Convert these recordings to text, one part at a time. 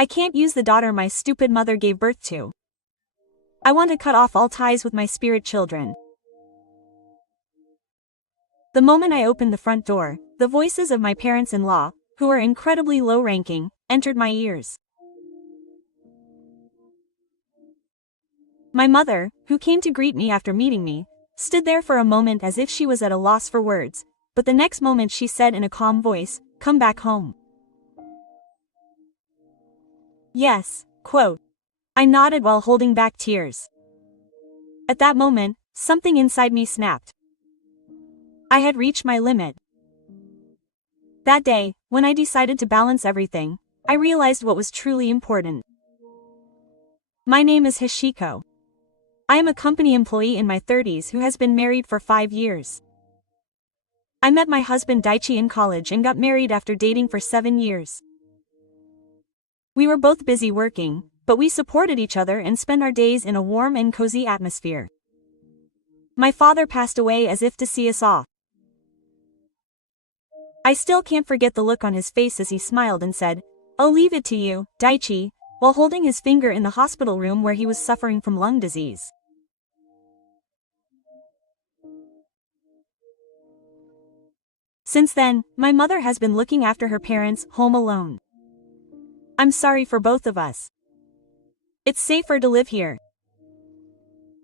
I can't use the daughter my stupid mother gave birth to. I want to cut off all ties with my spirit children. The moment I opened the front door, the voices of my parents-in-law, who were incredibly low-ranking, entered my ears. My mother, who came to greet me after meeting me, stood there for a moment as if she was at a loss for words, but the next moment she said in a calm voice, "Come back home." Yes, quote. I nodded while holding back tears. At that moment, something inside me snapped. I had reached my limit. That day, when I decided to balance everything, I realized what was truly important. My name is Hishiko. I am a company employee in my 30s who has been married for 5 years. I met my husband Daichi in college and got married after dating for 7 years. We were both busy working, but we supported each other and spent our days in a warm and cozy atmosphere. My father passed away as if to see us off. I still can't forget the look on his face as he smiled and said, "I'll leave it to you, Daichi," while holding his finger in the hospital room where he was suffering from lung disease. Since then, my mother has been looking after her parents, home alone. I'm sorry for both of us. It's safer to live here.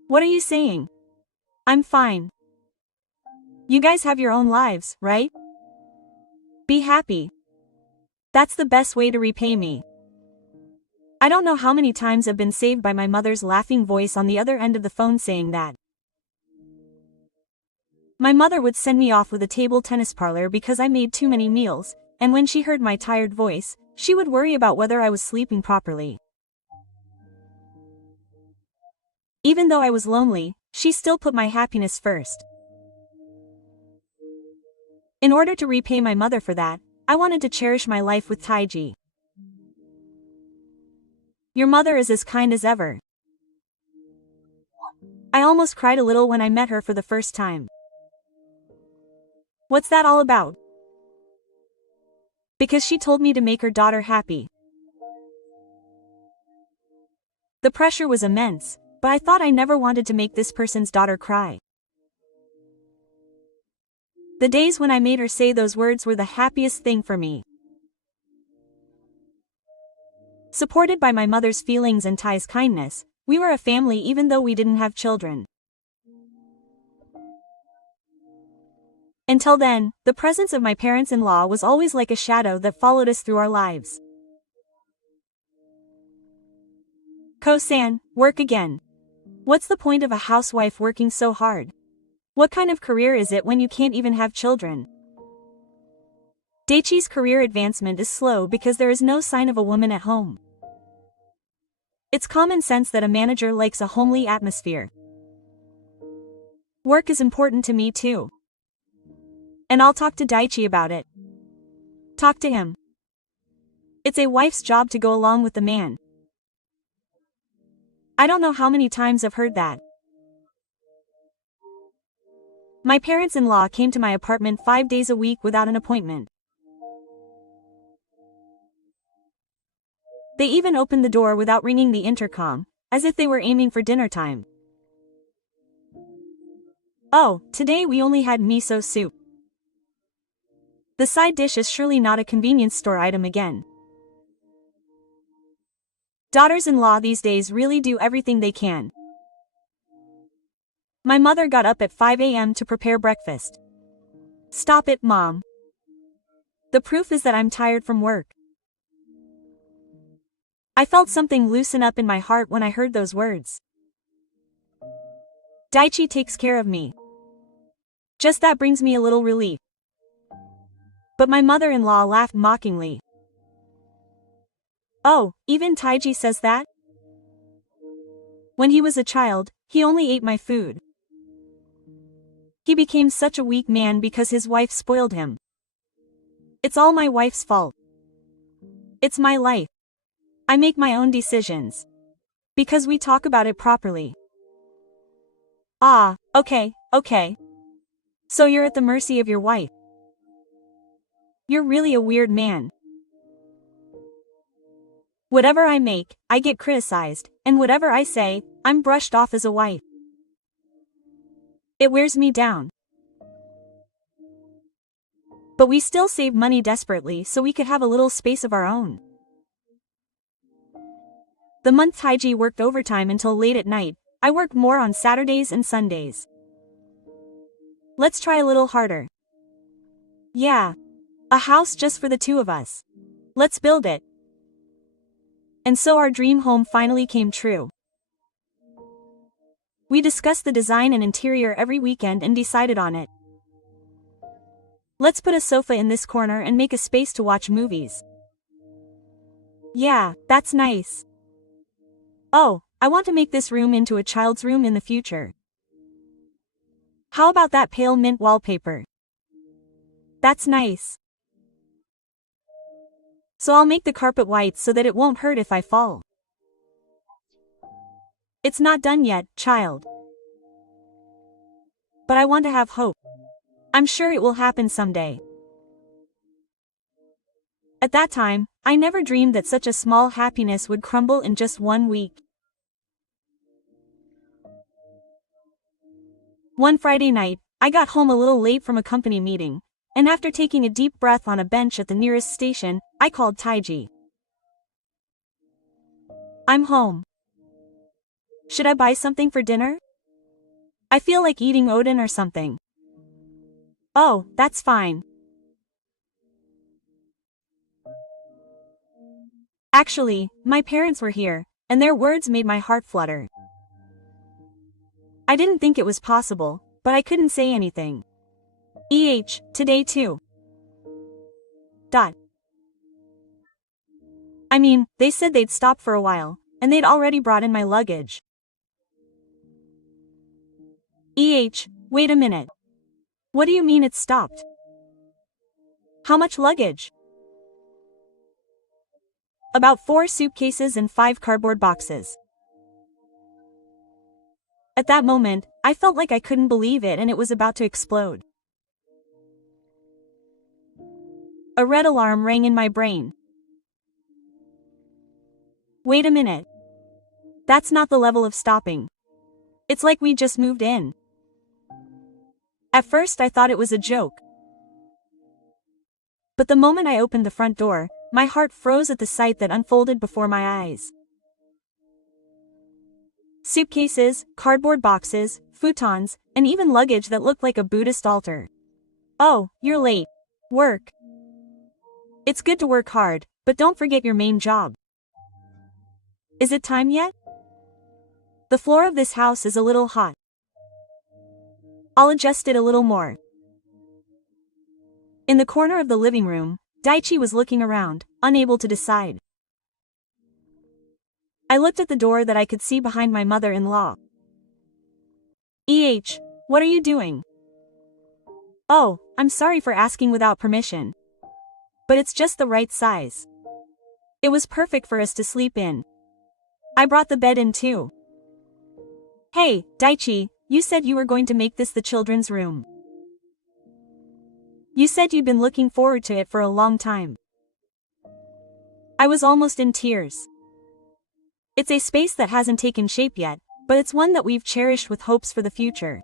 What are you saying? I'm fine. You guys have your own lives, right? Be happy. That's the best way to repay me. I don't know how many times I've been saved by my mother's laughing voice on the other end of the phone saying that. My mother would send me off with a table tennis parlor because I made too many meals, and when she heard my tired voice, she would worry about whether I was sleeping properly. Even though I was lonely, she still put my happiness first. In order to repay my mother for that, I wanted to cherish my life with Taiji. Your mother is as kind as ever. I almost cried a little when I met her for the first time. What's that all about? Because she told me to make her daughter happy. The pressure was immense, but I thought I never wanted to make this person's daughter cry. The days when I made her say those words were the happiest thing for me. Supported by my mother's feelings and Tai's kindness, we were a family even though we didn't have children. Until then, the presence of my parents-in-law was always like a shadow that followed us through our lives. Ko-san, work again. What's the point of a housewife working so hard? What kind of career is it when you can't even have children? Daichi's career advancement is slow because there is no sign of a woman at home. It's common sense that a manager likes a homely atmosphere. Work is important to me too. And I'll talk to Daichi about it. Talk to him. It's a wife's job to go along with the man. I don't know how many times I've heard that. My parents-in-law came to my apartment 5 days a week without an appointment. They even opened the door without ringing the intercom, as if they were aiming for dinner time. Oh, today we only had miso soup. The side dish is surely not a convenience store item again. Daughters-in-law these days really do everything they can. My mother got up at 5 a.m. to prepare breakfast. Stop it, Mom. The proof is that I'm tired from work. I felt something loosen up in my heart when I heard those words. Daichi takes care of me. Just that brings me a little relief. But my mother-in-law laughed mockingly. Oh, even Taiji says that? When he was a child, he only ate my food. He became such a weak man because his wife spoiled him. It's all my wife's fault. It's my life. I make my own decisions. Because we talk about it properly. Ah, okay. So you're at the mercy of your wife. You're really a weird man. Whatever I make, I get criticized, and whatever I say, I'm brushed off as a wife. It wears me down. But we still save money desperately so we could have a little space of our own. The month Taiji worked overtime until late at night. I worked more on Saturdays and Sundays. Let's try a little harder. Yeah. A house just for the two of us. Let's build it. And so our dream home finally came true. We discussed the design and interior every weekend and decided on it. Let's put a sofa in this corner and make a space to watch movies. Yeah, that's nice. Oh, I want to make this room into a child's room in the future. How about that pale mint wallpaper? That's nice. So I'll make the carpet white so that it won't hurt if I fall. It's not done yet, child. But I want to have hope. I'm sure it will happen someday. At that time, I never dreamed that such a small happiness would crumble in just 1 week. One Friday night, I got home a little late from a company meeting, and after taking a deep breath on a bench at the nearest station, I called Taiji. I'm home. Should I buy something for dinner? I feel like eating oden or something. Oh, that's fine. Actually, my parents were here, and their words made my heart flutter. I didn't think it was possible, but I couldn't say anything. Today too. I mean, they said they'd stop for a while, and they'd already brought in my luggage. Wait a minute. What do you mean it stopped? How much luggage? About 4 suitcases and 5 cardboard boxes. At that moment, I felt like I couldn't believe it and it was about to explode. A red alarm rang in my brain. Wait a minute. That's not the level of stopping. It's like we just moved in. At first I thought it was a joke. But the moment I opened the front door, my heart froze at the sight that unfolded before my eyes. Suitcases, cardboard boxes, futons, and even luggage that looked like a Buddhist altar. Oh, you're late. Work. It's good to work hard, but don't forget your main job. Is it time yet? The floor of this house is a little hot. I'll adjust it a little more. In the corner of the living room, Daichi was looking around, unable to decide. I looked at the door that I could see behind my mother-in-law. What are you doing? Oh, I'm sorry for asking without permission. But it's just the right size. It was perfect for us to sleep in. I brought the bed in too. Hey, Daichi, you said you were going to make this the children's room. You said you'd been looking forward to it for a long time. I was almost in tears. It's a space that hasn't taken shape yet, but it's one that we've cherished with hopes for the future.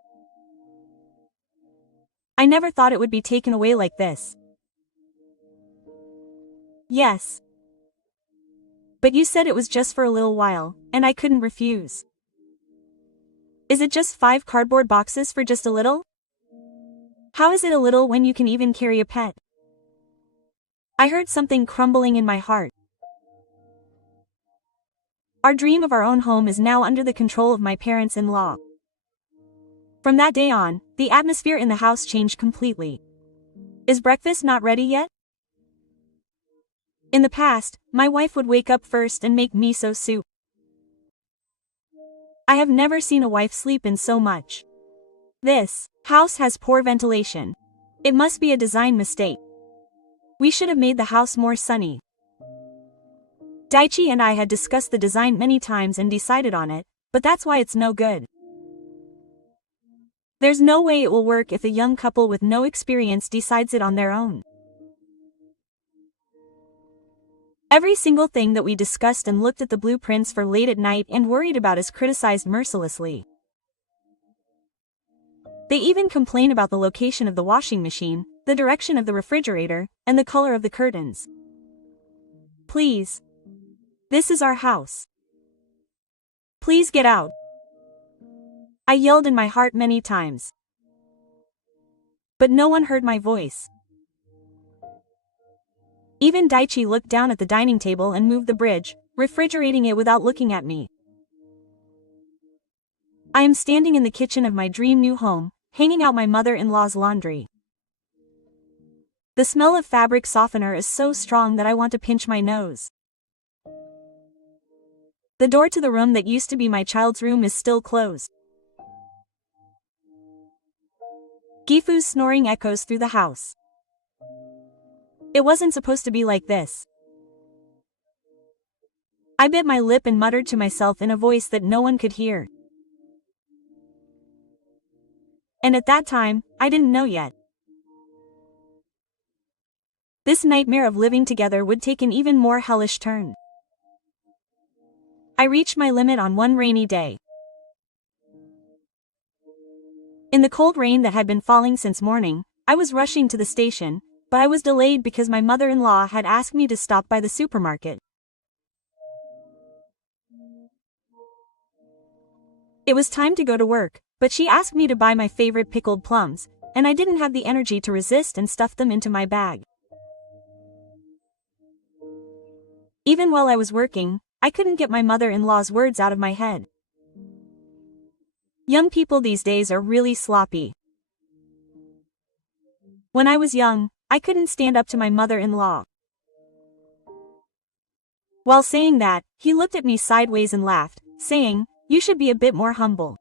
I never thought it would be taken away like this. Yes. But you said it was just for a little while, and I couldn't refuse. Is it just 5 cardboard boxes for just a little? How is it a little when you can even carry a pet? I heard something crumbling in my heart. Our dream of our own home is now under the control of my parents-in-law. From that day on, the atmosphere in the house changed completely. Is breakfast not ready yet? In the past, my wife would wake up first and make miso soup. I have never seen a wife sleep in so much. This house has poor ventilation. It must be a design mistake. We should have made the house more sunny. Daichi and I had discussed the design many times and decided on it, but that's why it's no good. There's no way it will work if a young couple with no experience decides it on their own. Every single thing that we discussed and looked at the blueprints for late at night and worried about is criticized mercilessly. They even complain about the location of the washing machine, the direction of the refrigerator, and the color of the curtains. Please. This is our house. Please get out. I yelled in my heart many times. But no one heard my voice. Even Daichi looked down at the dining table and moved the bridge, refrigerating it without looking at me. I am standing in the kitchen of my dream new home, hanging out my mother-in-law's laundry. The smell of fabric softener is so strong that I want to pinch my nose. The door to the room that used to be my child's room is still closed. Gifu's snoring echoes through the house. It wasn't supposed to be like this. I bit my lip and muttered to myself in a voice that no one could hear. And at that time, I didn't know yet. This nightmare of living together would take an even more hellish turn. I reached my limit on one rainy day. In the cold rain that had been falling since morning, I was rushing to the station, but I was delayed because my mother-in-law had asked me to stop by the supermarket. It was time to go to work, but she asked me to buy my favorite pickled plums, and I didn't have the energy to resist and stuffed them into my bag. Even while I was working, I couldn't get my mother-in-law's words out of my head. Young people these days are really sloppy. When I was young, I couldn't stand up to my mother-in-law. While saying that, he looked at me sideways and laughed, saying, "You should be a bit more humble."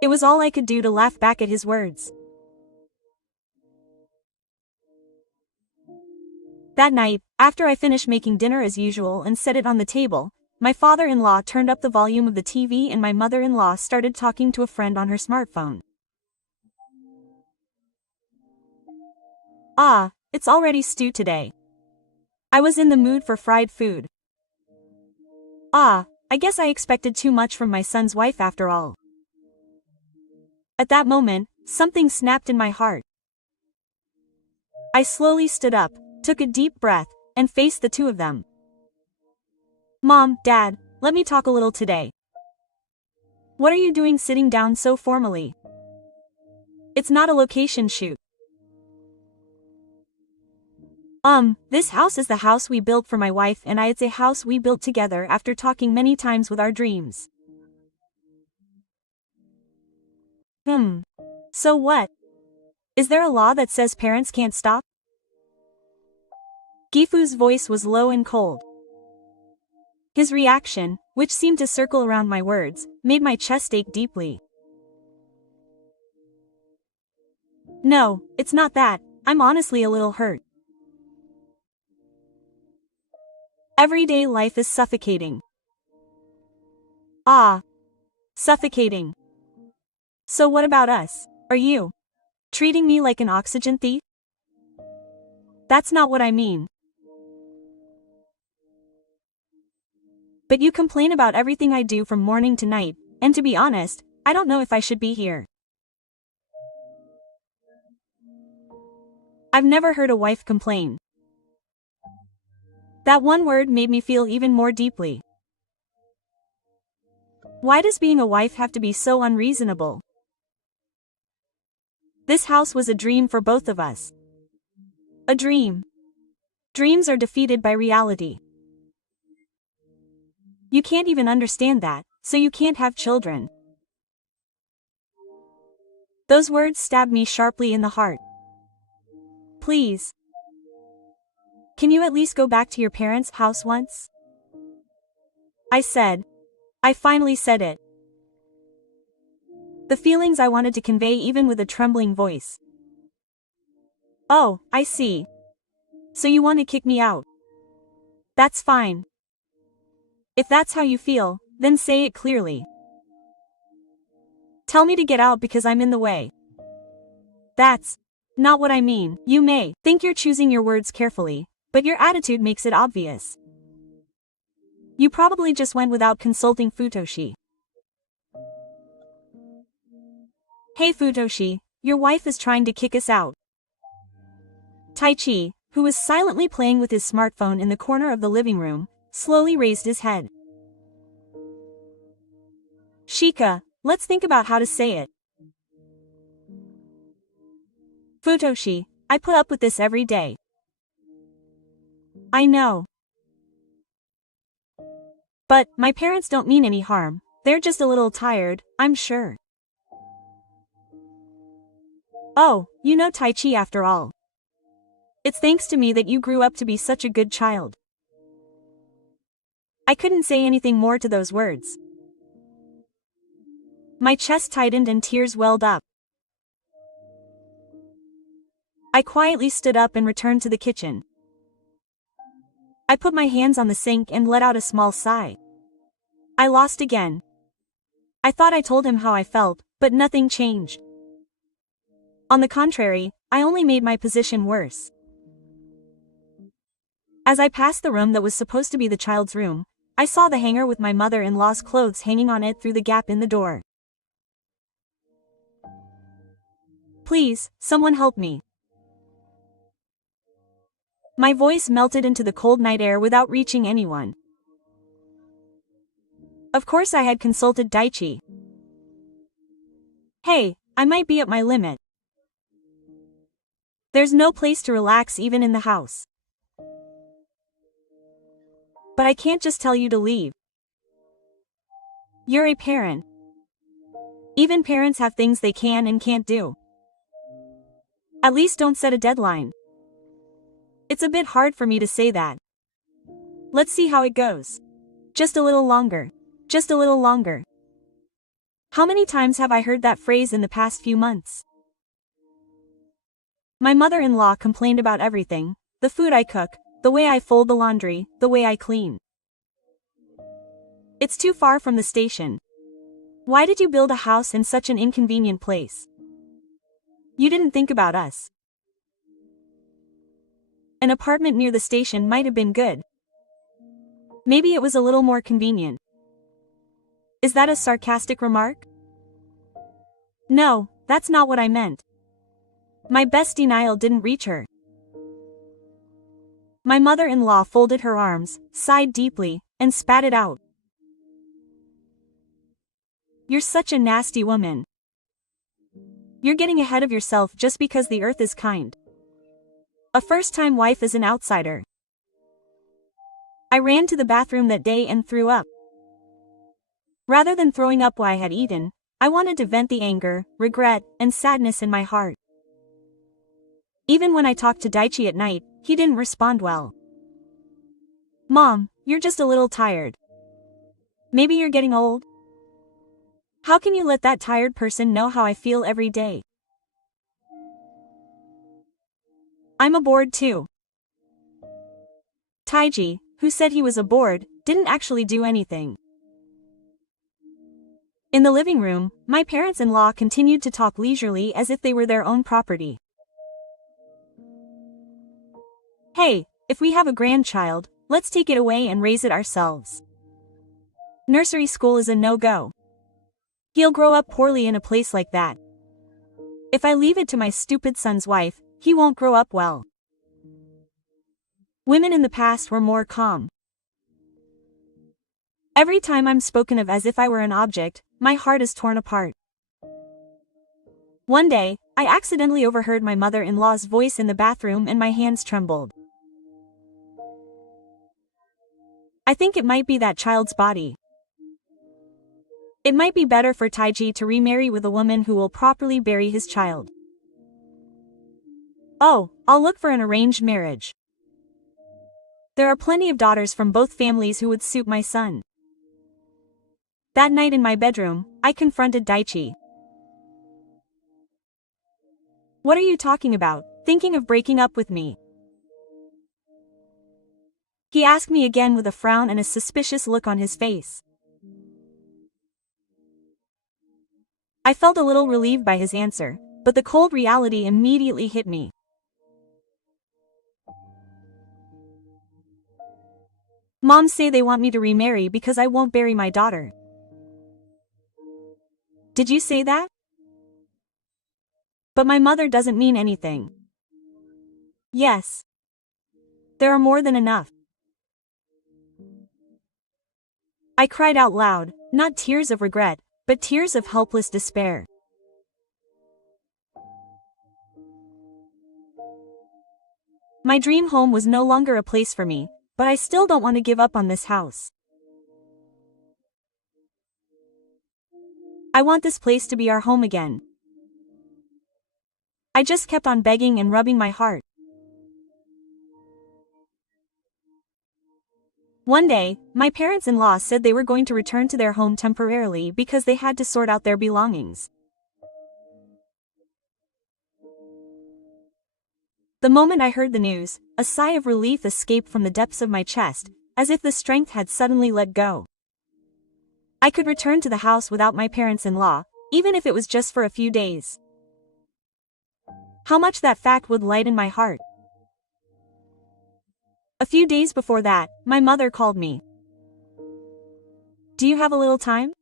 It was all I could do to laugh back at his words. That night, after I finished making dinner as usual and set it on the table, my father-in-law turned up the volume of the TV and my mother-in-law started talking to a friend on her smartphone. Ah, it's already stew today. I was in the mood for fried food. Ah, I guess I expected too much from my son's wife after all. At that moment, something snapped in my heart. I slowly stood up, took a deep breath, and faced the two of them. "Mom, Dad, let me talk a little today. What are you doing sitting down so formally? It's not a location shoot. This house is the house we built for my wife and I. It's a house we built together after talking many times with our dreams." So what? Is there a law that says parents can't stop? Gifu's voice was low and cold. His reaction, which seemed to circle around my words, made my chest ache deeply. "No, it's not that. I'm honestly a little hurt. Everyday life is suffocating." Ah. Suffocating. So what about us? Are you treating me like an oxygen thief? That's not what I mean. But you complain about everything I do from morning to night, and to be honest, I don't know if I should be here. I've never heard a wife complain. That one word made me feel even more deeply. Why does being a wife have to be so unreasonable? This house was a dream for both of us. A dream. Dreams are defeated by reality. You can't even understand that, so you can't have children. Those words stabbed me sharply in the heart. Please. Can you at least go back to your parents' house once? I said. I finally said it. The feelings I wanted to convey even with a trembling voice. "Oh, I see. So you want to kick me out? That's fine. If that's how you feel, then say it clearly. Tell me to get out because I'm in the way. That's not what I mean." You may think you're choosing your words carefully, but your attitude makes it obvious. You probably just went without consulting Futoshi. Hey Futoshi, your wife is trying to kick us out. Taichi, who was silently playing with his smartphone in the corner of the living room, slowly raised his head. Shika, let's think about how to say it. Futoshi, I put up with this every day. I know. But, my parents don't mean any harm, they're just a little tired, I'm sure. Oh, you know Taichi after all. It's thanks to me that you grew up to be such a good child. I couldn't say anything more to those words. My chest tightened and tears welled up. I quietly stood up and returned to the kitchen. I put my hands on the sink and let out a small sigh. I lost again. I thought I told him how I felt, but nothing changed. On the contrary, I only made my position worse. As I passed the room that was supposed to be the child's room, I saw the hanger with my mother-in-law's clothes hanging on it through the gap in the door. Please, someone help me. My voice melted into the cold night air without reaching anyone. Of course I had consulted Daichi. Hey, I might be at my limit. There's no place to relax even in the house. But I can't just tell you to leave. You're a parent. Even parents have things they can and can't do. At least don't set a deadline. It's a bit hard for me to say that. Let's see how it goes. Just a little longer. Just a little longer. How many times have I heard that phrase in the past few months? My mother-in-law complained about everything, the food I cook, the way I fold the laundry, the way I clean. It's too far from the station. Why did you build a house in such an inconvenient place? You didn't think about us. An apartment near the station might have been good. Maybe it was a little more convenient. Is that a sarcastic remark? No, that's not what I meant. My best denial didn't reach her. My mother-in-law folded her arms, sighed deeply, and spat it out. You're such a nasty woman. You're getting ahead of yourself just because the earth is kind. A first-time wife is an outsider. I ran to the bathroom that day and threw up. Rather than throwing up what I had eaten, I wanted to vent the anger, regret, and sadness in my heart. Even when I talked to Daichi at night, he didn't respond well. Mom, you're just a little tired. Maybe you're getting old? How can you let that tired person know how I feel every day? I'm bored too. Taiji, who said he was bored, didn't actually do anything. In the living room, my parents-in-law continued to talk leisurely as if they were their own property. Hey, if we have a grandchild, let's take it away and raise it ourselves. Nursery school is a no-go. He'll grow up poorly in a place like that. If I leave it to my stupid son's wife, he won't grow up well. Women in the past were more calm. Every time I'm spoken of as if I were an object, my heart is torn apart. One day, I accidentally overheard my mother-in-law's voice in the bathroom and my hands trembled. I think it might be that child's body. It might be better for Taiji to remarry with a woman who will properly bury his child. Oh, I'll look for an arranged marriage. There are plenty of daughters from both families who would suit my son. That night in my bedroom, I confronted Daichi. What are you talking about, thinking of breaking up with me? He asked me again with a frown and a suspicious look on his face. I felt a little relieved by his answer, but the cold reality immediately hit me. Moms say they want me to remarry because I won't bury my daughter. Did you say that? But my mother doesn't mean anything. Yes. There are more than enough. I cried out loud, not tears of regret, but tears of helpless despair. My dream home was no longer a place for me, but I still don't want to give up on this house. I want this place to be our home again. I just kept on begging and rubbing my heart. One day, my parents-in-law said they were going to return to their home temporarily because they had to sort out their belongings. The moment I heard the news, a sigh of relief escaped from the depths of my chest, as if the strength had suddenly let go. I could return to the house without my parents-in-law, even if it was just for a few days. How much that fact would lighten my heart. A few days before that, my mother called me. Do you have a little time?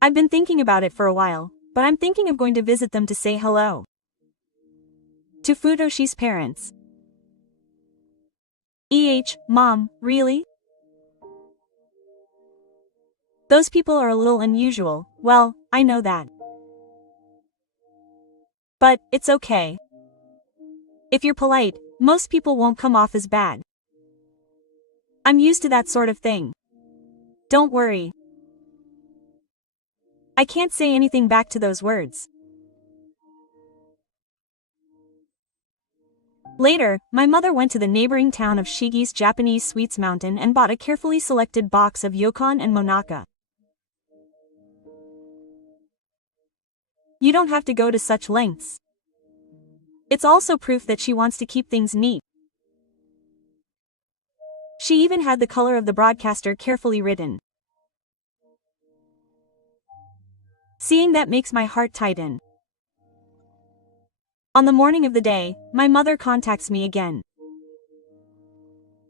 I've been thinking about it for a while, but I'm thinking of going to visit them to say hello. To Futoshi's parents. Mom, really? Those people are a little unusual, well, I know that. But, it's okay. If you're polite, most people won't come off as bad. I'm used to that sort of thing. Don't worry. I can't say anything back to those words. Later, my mother went to the neighboring town of Shigi's Japanese Sweets Mountain and bought a carefully selected box of yokon and monaka. You don't have to go to such lengths. It's also proof that she wants to keep things neat. She even had the color of the broadcaster carefully written. Seeing that makes my heart tighten. On the morning of the day, my mother contacts me again.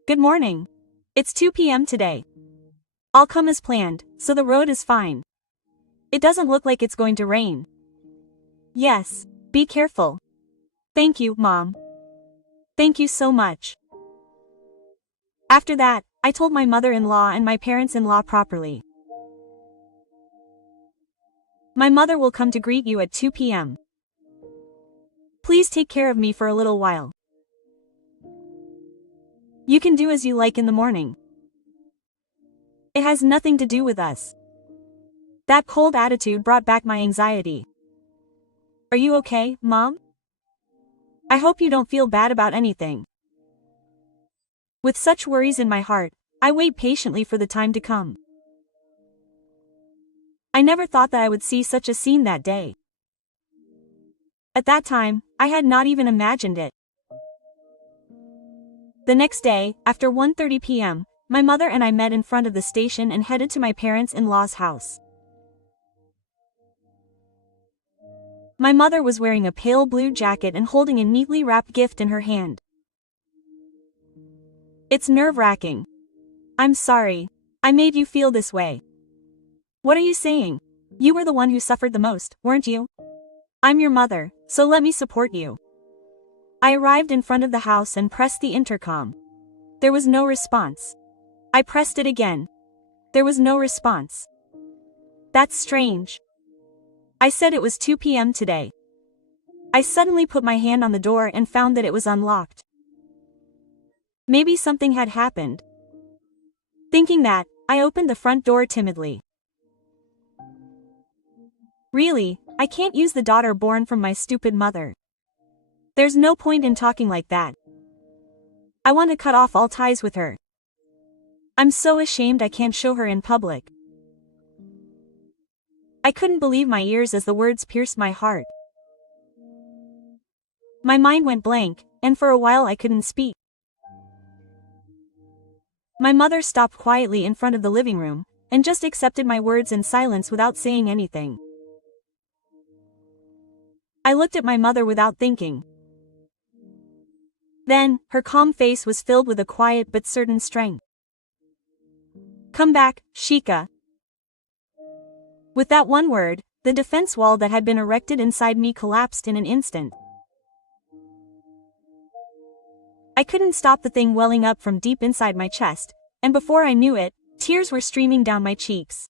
Good morning. It's 2 p.m. today. I'll come as planned, so the road is fine. It doesn't look like it's going to rain. Yes, be careful. Thank you, Mom. Thank you so much. After that, I told my mother-in-law and my parents-in-law properly. My mother will come to greet you at 2 p.m. Please take care of me for a little while. You can do as you like in the morning. It has nothing to do with us. That cold attitude brought back my anxiety. Are you okay, Mom? I hope you don't feel bad about anything. With such worries in my heart, I wait patiently for the time to come. I never thought that I would see such a scene that day. At that time, I had not even imagined it. The next day, after 1:30 p.m., my mother and I met in front of the station and headed to my parents-in-law's house. My mother was wearing a pale blue jacket and holding a neatly wrapped gift in her hand. It's nerve-wracking. I'm sorry. I made you feel this way. What are you saying? You were the one who suffered the most, weren't you? I'm your mother, so let me support you. I arrived in front of the house and pressed the intercom. There was no response. I pressed it again. There was no response. That's strange. I said it was 2 p.m. today. I suddenly put my hand on the door and found that it was unlocked. Maybe something had happened. Thinking that, I opened the front door timidly. Really, I can't use the daughter born from my stupid mother. There's no point in talking like that. I want to cut off all ties with her. I'm so ashamed I can't show her in public. I couldn't believe my ears as the words pierced my heart. My mind went blank, and for a while I couldn't speak. My mother stopped quietly in front of the living room, and just accepted my words in silence without saying anything. I looked at my mother without thinking. Then, her calm face was filled with a quiet but certain strength. Come back, Shika. With that one word, the defense wall that had been erected inside me collapsed in an instant. I couldn't stop the thing welling up from deep inside my chest, and before I knew it, tears were streaming down my cheeks.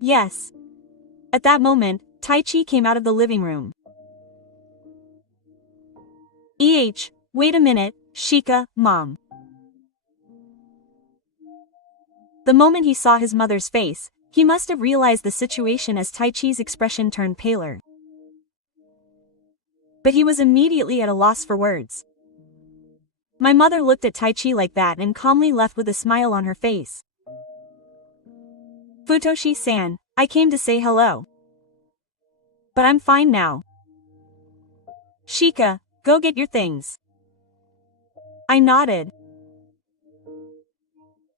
Yes. At that moment, Tai-Chi came out of the living room. Wait a minute, Shika, Mom. The moment he saw his mother's face, he must have realized the situation as Tai-Chi's expression turned paler. But he was immediately at a loss for words. My mother looked at Tai-Chi like that and calmly left with a smile on her face. Futoshi-san, I came to say hello. But I'm fine now. Shika, go get your things. I nodded.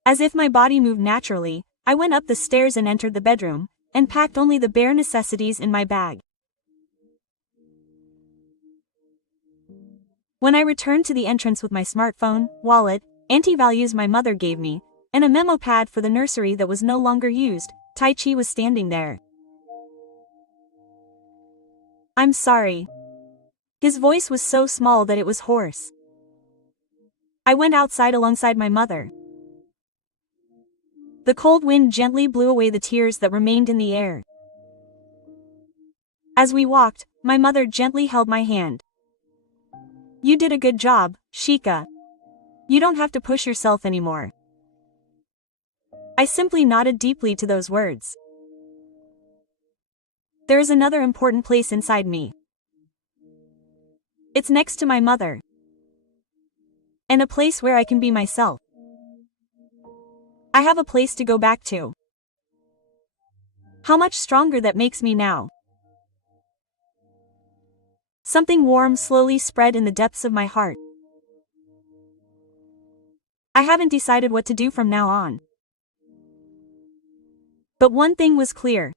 As if my body moved naturally, I went up the stairs and entered the bedroom, and packed only the bare necessities in my bag. When I returned to the entrance with my smartphone, wallet, anti-values my mother gave me, and a memo pad for the nursery that was no longer used, Tai-Chi was standing there. I'm sorry. His voice was so small that it was hoarse. I went outside alongside my mother. The cold wind gently blew away the tears that remained in the air. As we walked, my mother gently held my hand. You did a good job, Shika. You don't have to push yourself anymore. I simply nodded deeply to those words. There is another important place inside me. It's next to my mother. And a place where I can be myself. I have a place to go back to. How much stronger that makes me now. Something warm slowly spread in the depths of my heart. I haven't decided what to do from now on. But one thing was clear.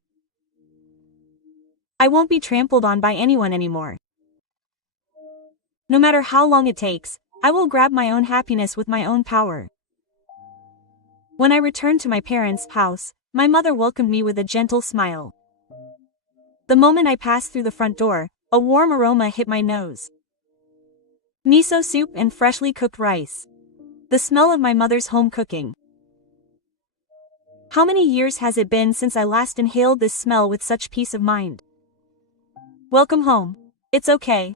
I won't be trampled on by anyone anymore. No matter how long it takes, I will grab my own happiness with my own power. When I returned to my parents' house, my mother welcomed me with a gentle smile. The moment I passed through the front door, a warm aroma hit my nose. Miso soup and freshly cooked rice. The smell of my mother's home cooking. How many years has it been since I last inhaled this smell with such peace of mind? Welcome home. It's okay.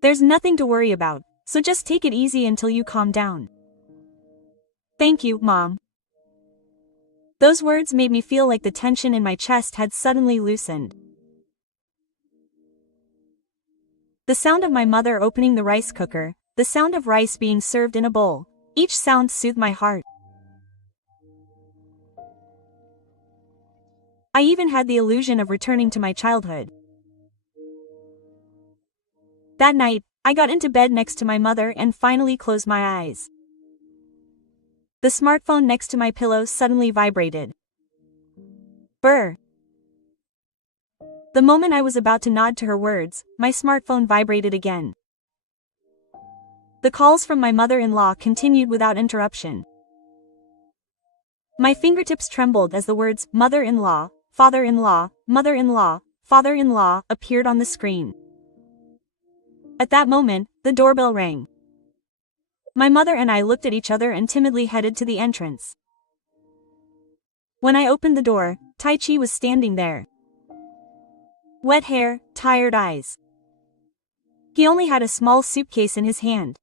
There's nothing to worry about, so just take it easy until you calm down. Thank you, Mom. Those words made me feel like the tension in my chest had suddenly loosened. The sound of my mother opening the rice cooker, the sound of rice being served in a bowl, each sound soothed my heart. I even had the illusion of returning to my childhood. That night, I got into bed next to my mother and finally closed my eyes. The smartphone next to my pillow suddenly vibrated. Brr. The moment I was about to nod to her words, my smartphone vibrated again. The calls from my mother-in-law continued without interruption. My fingertips trembled as the words mother-in-law, father-in-law, mother-in-law, father-in-law appeared on the screen. At that moment, the doorbell rang. My mother and I looked at each other and timidly headed to the entrance. When I opened the door, Tai-Chi was standing there. Wet hair, tired eyes. He only had a small suitcase in his hand.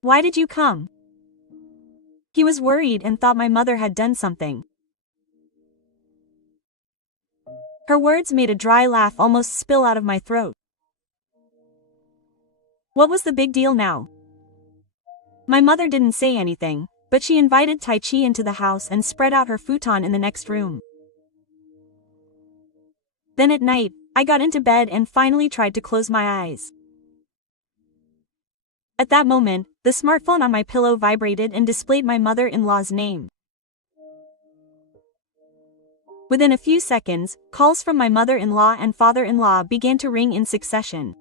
Why did you come? He was worried and thought my mother had done something. Her words made a dry laugh almost spill out of my throat. What was the big deal now? My mother didn't say anything, but she invited Tai-Chi into the house and spread out her futon in the next room. Then at night, I got into bed and finally tried to close my eyes. At that moment, the smartphone on my pillow vibrated and displayed my mother-in-law's name. Within a few seconds, calls from my mother-in-law and father-in-law began to ring in succession.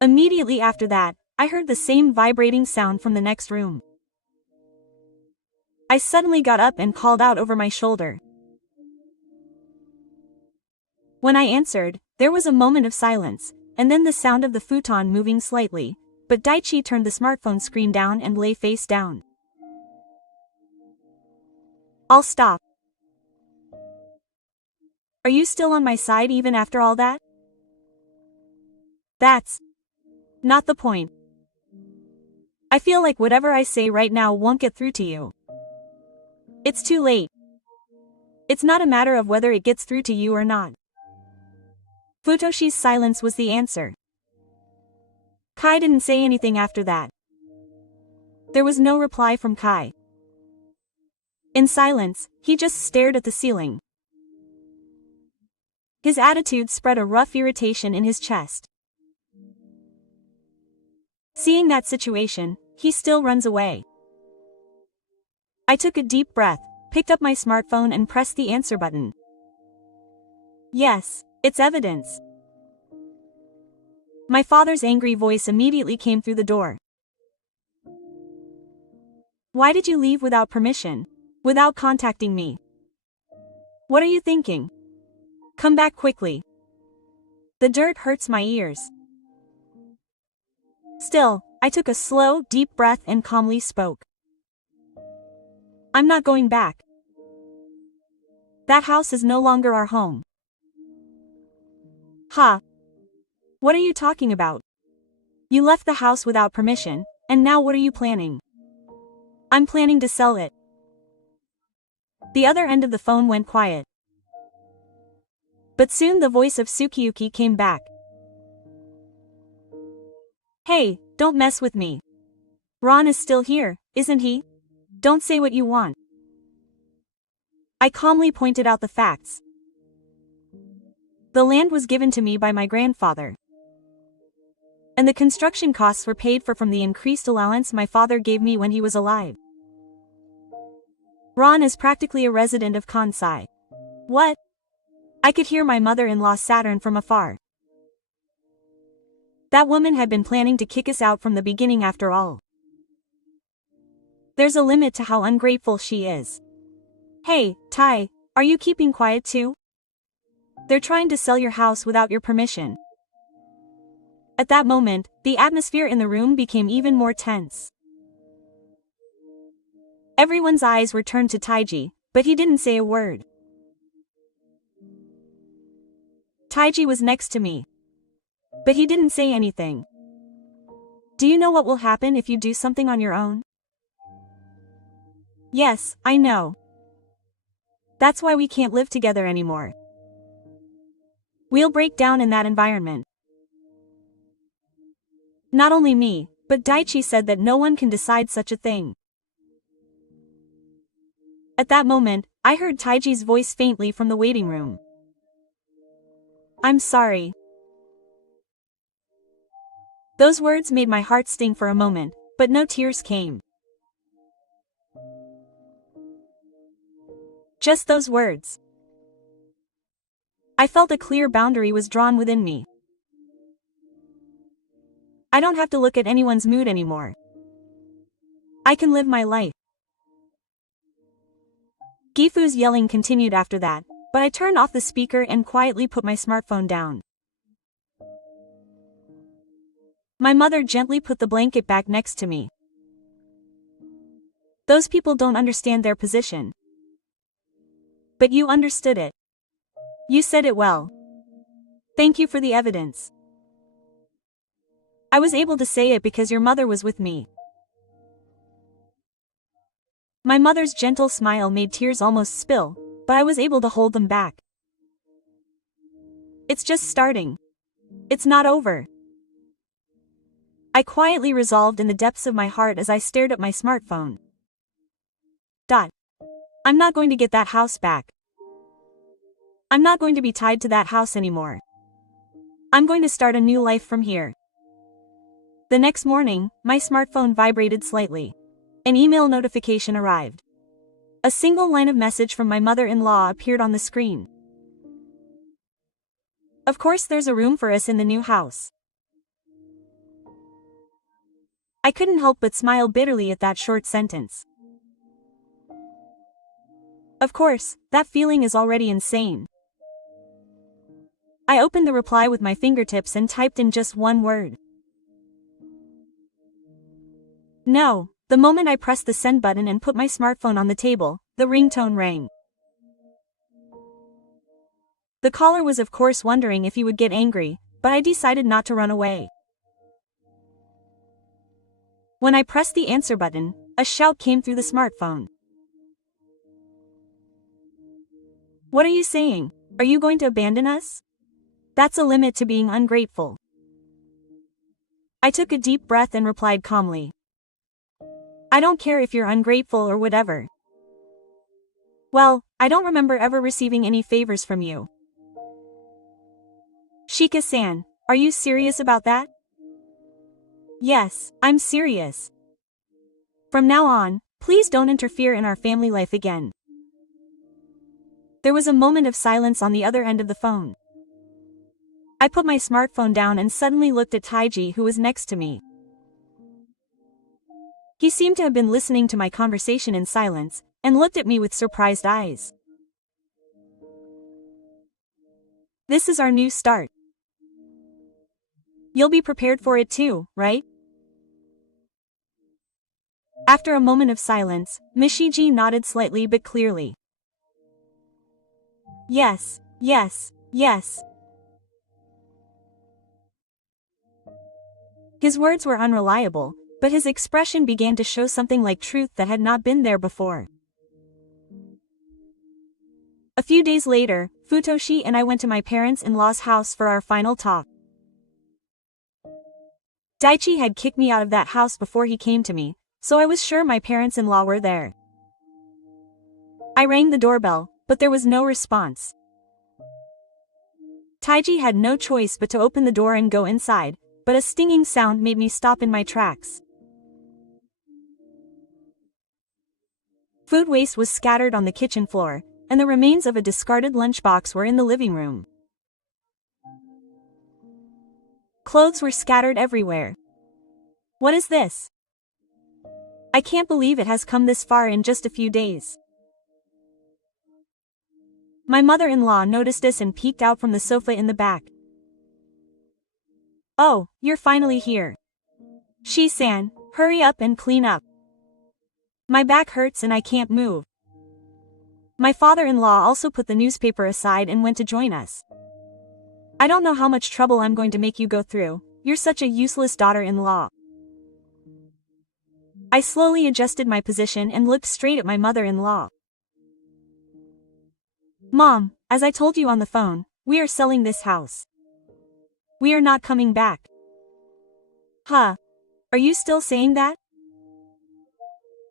Immediately after that, I heard the same vibrating sound from the next room. I suddenly got up and called out over my shoulder. When I answered, there was a moment of silence, and then the sound of the futon moving slightly, but Daichi turned the smartphone screen down and lay face down. I'll stop. Are you still on my side even after all that? That's not the point. I feel like whatever I say right now won't get through to you. It's too late. It's not a matter of whether it gets through to you or not. Futoshi's silence was the answer. Kai didn't say anything after that. There was no reply from Kai. In silence, he just stared at the ceiling. His attitude spread a rough irritation in his chest. Seeing that situation, he still runs away. I took a deep breath, picked up my smartphone and pressed the answer button. Yes, it's evidence. My father's angry voice immediately came through the door. Why did you leave without permission? Without contacting me? What are you thinking? Come back quickly. The dirt hurts my ears. Still, I took a slow, deep breath and calmly spoke. I'm not going back. That house is no longer our home. Ha! What are you talking about? You left the house without permission, and now what are you planning? I'm planning to sell it. The other end of the phone went quiet. But soon the voice of Tsukiyuki came back. Hey, don't mess with me. Ron is still here, isn't he? Don't say what you want. I calmly pointed out the facts. The land was given to me by my grandfather. And the construction costs were paid for from the increased allowance my father gave me when he was alive. Ron is practically a resident of Kansai. What? I could hear my mother-in-law Saturn from afar. That woman had been planning to kick us out from the beginning after all. There's a limit to how ungrateful she is. Hey, Tai, are you keeping quiet too? They're trying to sell your house without your permission. At that moment, the atmosphere in the room became even more tense. Everyone's eyes were turned to Taiji, but he didn't say a word. Taiji was next to me. But he didn't say anything. Do you know what will happen if you do something on your own? Yes, I know. That's why we can't live together anymore. We'll break down in that environment. Not only me, but Daichi said that no one can decide such a thing. At that moment, I heard Taiji's voice faintly from the waiting room. I'm sorry. Those words made my heart sting for a moment, but no tears came. Just those words. I felt a clear boundary was drawn within me. I don't have to look at anyone's mood anymore. I can live my life. Gifu's yelling continued after that, but I turned off the speaker and quietly put my smartphone down. My mother gently put the blanket back next to me. Those people don't understand their position. But you understood it. You said it well. Thank you for the evidence. I was able to say it because your mother was with me. My mother's gentle smile made tears almost spill, but I was able to hold them back. It's just starting. It's not over. I quietly resolved in the depths of my heart as I stared at my smartphone. I'm not going to get that house back. I'm not going to be tied to that house anymore. I'm going to start a new life from here. The next morning, my smartphone vibrated slightly. An email notification arrived. A single line of message from my mother-in-law appeared on the screen. Of course there's a room for us in the new house. I couldn't help but smile bitterly at that short sentence. Of course, that feeling is already insane. I opened the reply with my fingertips and typed in just one word. No. The moment I pressed the send button and put my smartphone on the table, the ringtone rang. The caller was of course wondering if he would get angry, but I decided not to run away. When I pressed the answer button, a shout came through the smartphone. What are you saying? Are you going to abandon us? That's a limit to being ungrateful. I took a deep breath and replied calmly. I don't care if you're ungrateful or whatever. Well, I don't remember ever receiving any favors from you. Shika-san, are you serious about that? Yes, I'm serious. From now on, please don't interfere in our family life again. There was a moment of silence on the other end of the phone. I put my smartphone down and suddenly looked at Taiji, who was next to me. He seemed to have been listening to my conversation in silence, and looked at me with surprised eyes. This is our new start. You'll be prepared for it too, right? After a moment of silence, Mishiji nodded slightly but clearly. Yes, yes, yes. His words were unreliable, but his expression began to show something like truth that had not been there before. A few days later, Futoshi and I went to my parents-in-law's house for our final talk. Daichi had kicked me out of that house before he came to me, so I was sure my parents-in-law were there. I rang the doorbell, but there was no response. Taiji had no choice but to open the door and go inside, but a stinging sound made me stop in my tracks. Food waste was scattered on the kitchen floor, and the remains of a discarded lunchbox were in the living room. Clothes were scattered everywhere. What is this? I can't believe it has come this far in just a few days. My mother-in-law noticed this and peeked out from the sofa in the back. Oh, you're finally here. Shi-san, hurry up and clean up. My back hurts and I can't move. My father-in-law also put the newspaper aside and went to join us. I don't know how much trouble I'm going to make you go through. You're such a useless daughter-in-law. I slowly adjusted my position and looked straight at my mother-in-law. Mom, as I told you on the phone, we are selling this house. We are not coming back. Huh? Are you still saying that?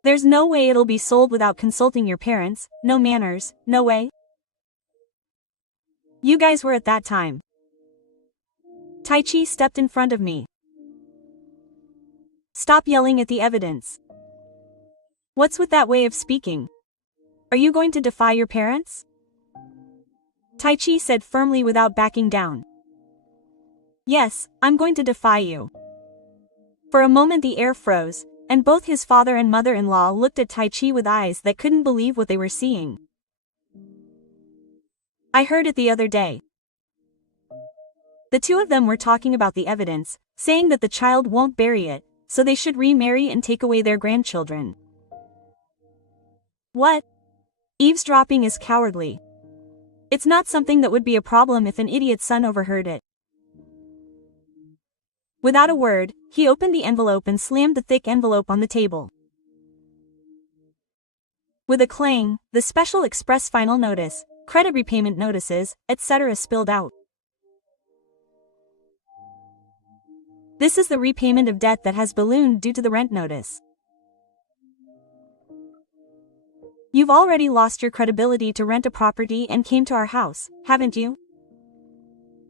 There's no way it'll be sold without consulting your parents, no manners, no way. You guys were at that time. Taichi stepped in front of me. Stop yelling at the evidence. What's with that way of speaking? Are you going to defy your parents? Taichi said firmly without backing down. Yes, I'm going to defy you. For a moment the air froze, and both his father and mother-in-law looked at Taichi with eyes that couldn't believe what they were seeing. I heard it the other day. The two of them were talking about the evidence, saying that the child won't bury it, so they should remarry and take away their grandchildren. What? Eavesdropping is cowardly. It's not something that would be a problem if an idiot son overheard it. Without a word, he opened the envelope and slammed the thick envelope on the table. With a clang, the special express final notice, credit repayment notices, etc. spilled out. This is the repayment of debt that has ballooned due to the rent notice. You've already lost your credibility to rent a property and came to our house, haven't you?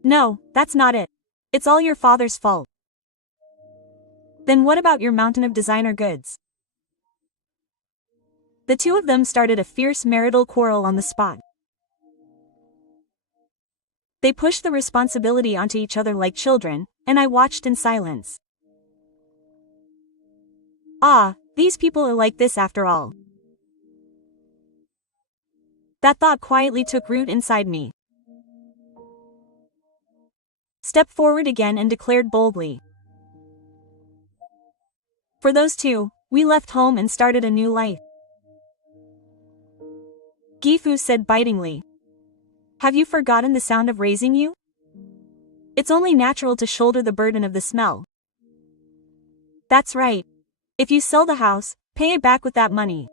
No, that's not it. It's all your father's fault. Then what about your mountain of designer goods? The two of them started a fierce marital quarrel on the spot. They pushed the responsibility onto each other like children, and I watched in silence. Ah, these people are like this after all. That thought quietly took root inside me. Stepped forward again and declared boldly. For those two, we left home and started a new life. Gifu said bitingly. Have you forgotten the sound of raising you? It's only natural to shoulder the burden of the smell. That's right. If you sell the house, pay it back with that money.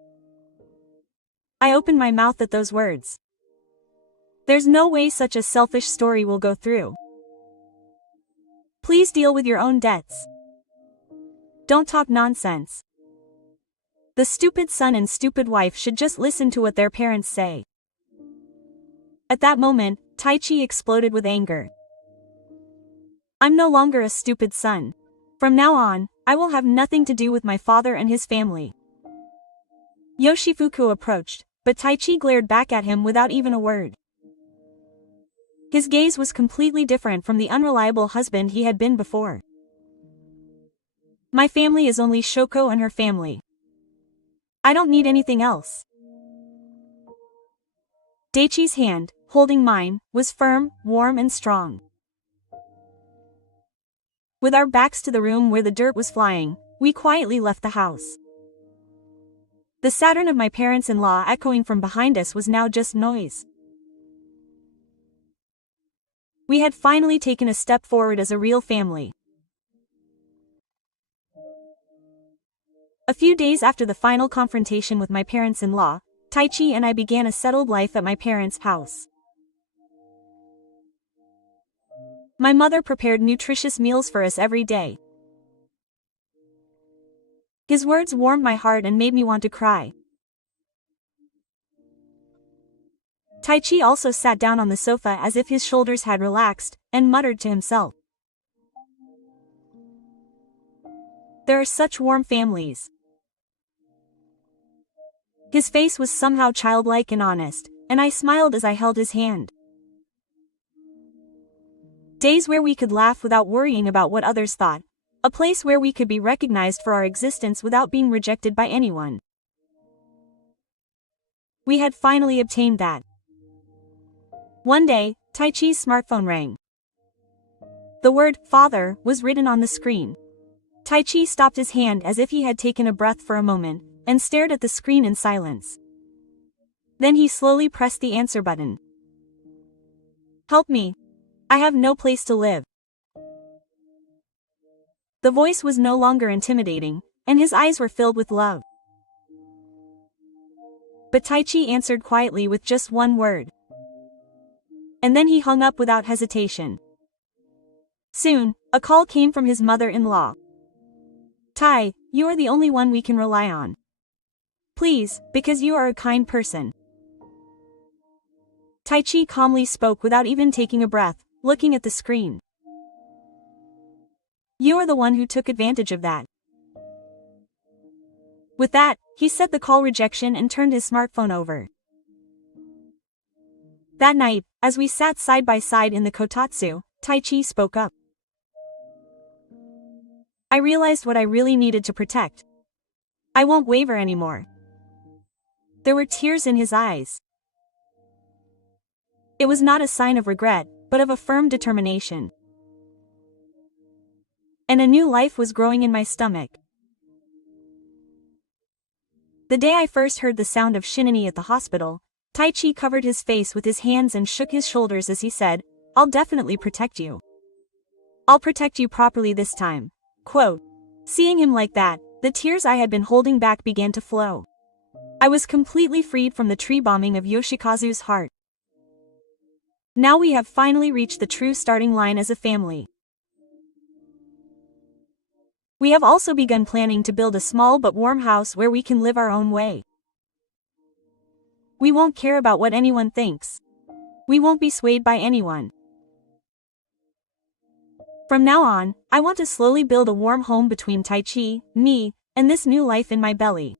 I opened my mouth at those words. There's no way such a selfish story will go through. Please deal with your own debts. Don't talk nonsense. The stupid son and stupid wife should just listen to what their parents say. At that moment, Taichi exploded with anger. I'm no longer a stupid son. From now on, I will have nothing to do with my father and his family. Yoshifuku approached, but Taichi glared back at him without even a word. His gaze was completely different from the unreliable husband he had been before. My family is only Shoko and her family. I don't need anything else. Daichi's hand, holding mine, was firm, warm and strong. With our backs to the room where the dirt was flying, we quietly left the house. The Saturn of my parents-in-law echoing from behind us was now just noise. We had finally taken a step forward as a real family. A few days after the final confrontation with my parents-in-law, Taichi and I began a settled life at my parents' house. My mother prepared nutritious meals for us every day. His words warmed my heart and made me want to cry. Taichi also sat down on the sofa as if his shoulders had relaxed, and muttered to himself. There are such warm families. His face was somehow childlike and honest, and I smiled as I held his hand. Days where we could laugh without worrying about what others thought, a place where we could be recognized for our existence without being rejected by anyone. We had finally obtained that. One day, Taichi's smartphone rang. The word, "Father," was written on the screen. Taichi stopped his hand as if he had taken a breath for a moment, and stared at the screen in silence. Then he slowly pressed the answer button. Help me. I have no place to live. The voice was no longer intimidating, and his eyes were filled with love. But Taichi answered quietly with just one word. And then he hung up without hesitation. Soon, a call came from his mother-in-law. Tai, you are the only one we can rely on. Please, because you are a kind person. Taichi calmly spoke without even taking a breath, looking at the screen. You are the one who took advantage of that. With that, he set the call rejection and turned his smartphone over. That night, as we sat side by side in the kotatsu, Taichi spoke up. I realized what I really needed to protect. I won't waver anymore. There were tears in his eyes. It was not a sign of regret, but of a firm determination. And a new life was growing in my stomach. The day I first heard the sound of Shinani at the hospital, Taichi covered his face with his hands and shook his shoulders as he said, I'll definitely protect you. I'll protect you properly this time. Quote. Seeing him like that, the tears I had been holding back began to flow. I was completely freed from the tree bombing of Yoshikazu's heart. Now we have finally reached the true starting line as a family. We have also begun planning to build a small but warm house where we can live our own way. We won't care about what anyone thinks. We won't be swayed by anyone. From now on, I want to slowly build a warm home between Taichi, me, and this new life in my belly.